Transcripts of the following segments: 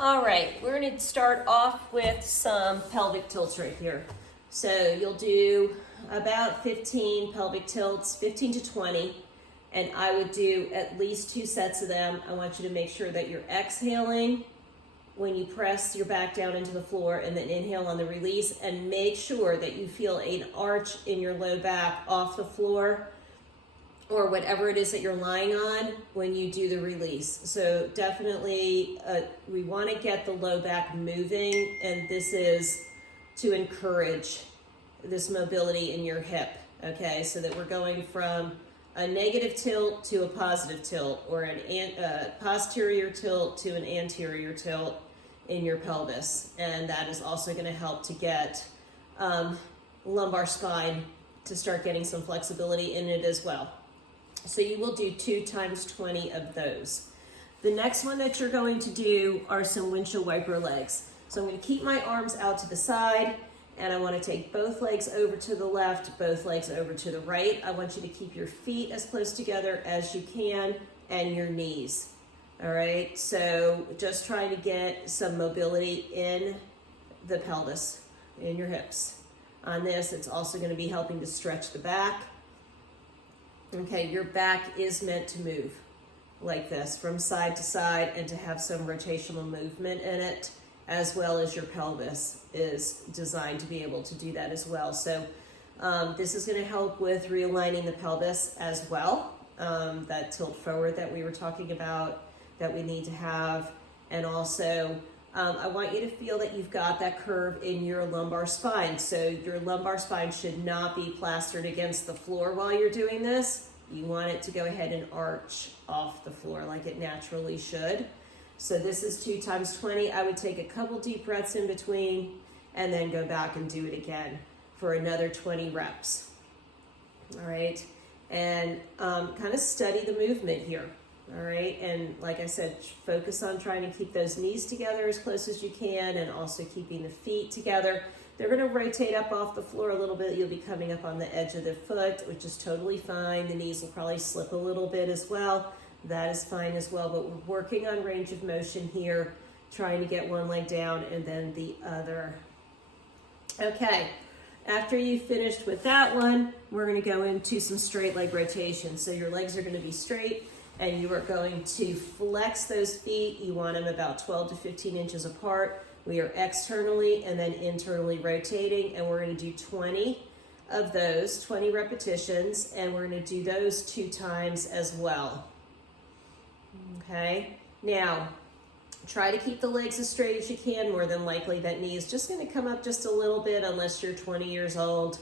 All right, we're going to start off with some pelvic tilts right here. So you'll do about 15 pelvic tilts, 15 to 20, and I would do at least 2 sets of them. I want you to make sure that you're exhaling when you press your back down into the floor and then inhale on the release, and make sure that you feel an arch in your low back off the floor or whatever it is that you're lying on when you do the release. So definitely we want to get the low back moving, and this is to encourage this mobility in your hip, okay? So that we're going from a negative tilt to a positive tilt, or a posterior tilt to an anterior tilt in your pelvis. And that is also going to help to get lumbar spine to start getting some flexibility in it as well. So you will do 2 times 20 of those. The next one that you're going to do are some windshield wiper legs. So I'm going to keep my arms out to the side, and I want to take both legs over to the left, both legs over to the right. I want you to keep your feet as close together as you can, and your knees. All right, so just trying to get some mobility in the pelvis, in your hips. On this, it's also going to be helping to stretch the back. Okay, your back is meant to move like this from side to side and to have some rotational movement in it, as well as your pelvis is designed to be able to do that as well. So this is going to help with realigning the pelvis as well, that tilt forward that we were talking about that we need to have. And also I want you to feel that you've got that curve in your lumbar spine. So your lumbar spine should not be plastered against the floor while you're doing this. You want it to go ahead and arch off the floor like it naturally should. So this is 2 times 20. I would take a couple deep breaths in between and then go back and do it again for another 20 reps. All right, and kind of study the movement here. All right, and like I said, focus on trying to keep those knees together as close as you can, and also keeping the feet together. They're going to rotate up off the floor a little bit. You'll be coming up on the edge of the foot, which is totally fine. The knees will probably slip a little bit as well. That is fine as well, but we're working on range of motion here, trying to get one leg down and then the other. Okay, after you've finished with that one, we're going to go into some straight leg rotation. So your legs are going to be straight, and you are going to flex those feet. You want them about 12 to 15 inches apart. We are externally and then internally rotating, and we're going to do 20 of those, 20 repetitions, and we're going to do those 2 times as well. Okay, now try to keep the legs as straight as you can. More than likely that knee is just going to come up just a little bit unless you're 20 years old.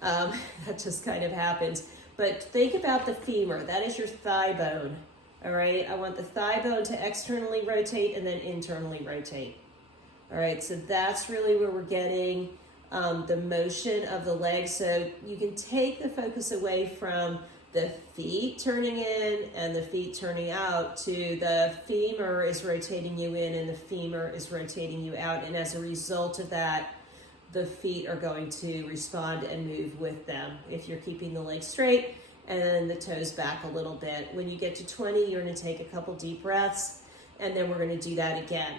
That just kind of happens. But think about the femur. That is your thigh bone. All right, I want the thigh bone to externally rotate and then internally rotate. All right, so that's really where we're getting the motion of the legs. So you can take the focus away from the feet turning in and the feet turning out to the femur is rotating you in and the femur is rotating you out. And as a result of that, the feet are going to respond and move with them if you're keeping the legs straight and then the toes back a little bit. When you get to 20, you're going to take a couple deep breaths, and then we're going to do that again.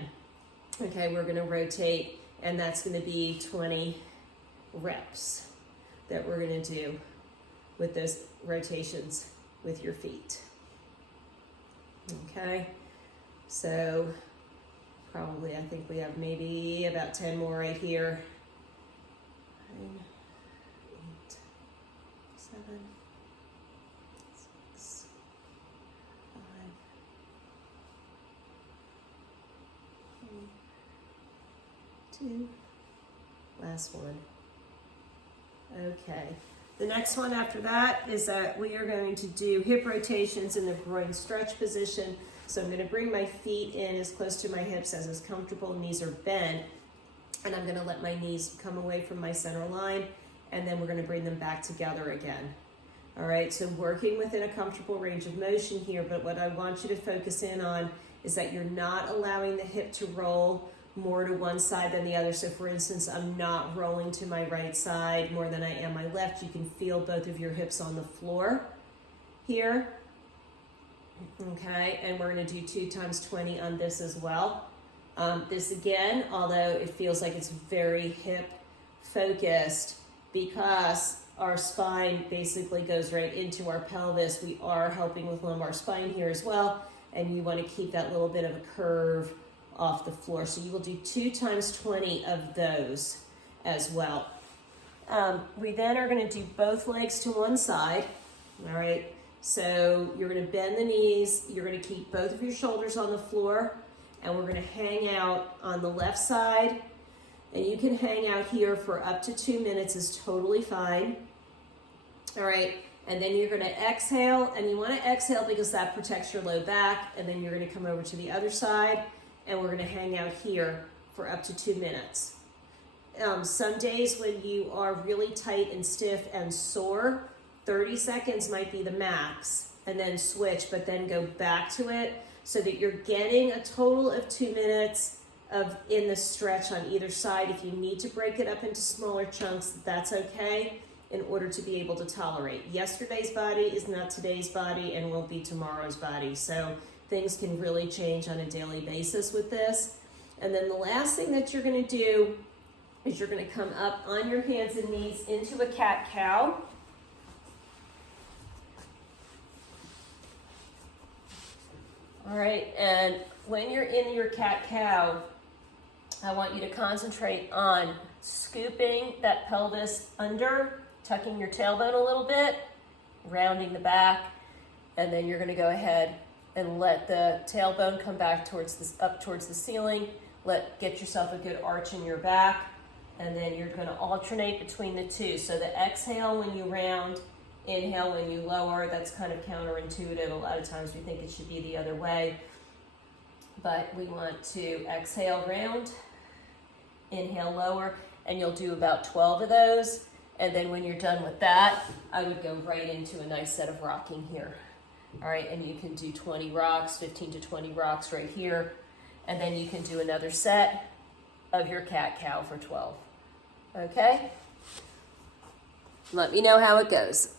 Okay, we're going to rotate, and that's going to be 20 reps that we're going to do with those rotations with your feet. Okay, so probably I think we have maybe about 10 more right here. 9, 8, 7, 6, 5, 4, 2, last one. Okay, the next one after that is that we are going to do hip rotations in the groin stretch position. So I'm going to bring my feet in as close to my hips as is comfortable. Knees are bent. And I'm going to let my knees come away from my center line, and then we're going to bring them back together again. All right, so working within a comfortable range of motion here, but what I want you to focus in on is that you're not allowing the hip to roll more to one side than the other. So for instance, I'm not rolling to my right side more than I am my left. You can feel both of your hips on the floor here. Okay, and we're going to do 2 times 20 on this as well. This again, although it feels like it's very hip focused, because our spine basically goes right into our pelvis, we are helping with lumbar spine here as well, and you want to keep that little bit of a curve off the floor. So you will do 2 times 20 of those as well. We then are going to do both legs to one side. All right, so you're going to bend the knees, you're going to keep both of your shoulders on the floor, and we're going to hang out on the left side. And you can hang out here for up to 2 minutes, is totally fine. All right, and then you're going to exhale, and you want to exhale because that protects your low back, and then you're going to come over to the other side, and we're going to hang out here for up to 2 minutes. Some days when you are really tight and stiff and sore, 30 seconds might be the max, and then switch, but then go back to it so that you're getting a total of 2 minutes in the stretch on either side. If you need to break it up into smaller chunks, that's okay, in order to be able to tolerate. Yesterday's body is not today's body and won't be tomorrow's body. So things can really change on a daily basis with this. And then the last thing that you're going to do is you're going to come up on your hands and knees into a cat-cow. All right, and when you're in your cat-cow, I want you to concentrate on scooping that pelvis under, tucking your tailbone a little bit, rounding the back, and then you're going to go ahead and let the tailbone come back up towards the ceiling. Get yourself a good arch in your back, and then you're going to alternate between the two. So the exhale when you round, inhale when you lower. That's kind of counterintuitive. A lot of times we think it should be the other way, but we want to exhale, round, inhale, lower, and you'll do about 12 of those. And then when you're done with that, I would go right into a nice set of rocking here. All right, and you can do 20 rocks, 15 to 20 rocks right here. And then you can do another set of your cat-cow for 12. Okay? Let me know how it goes.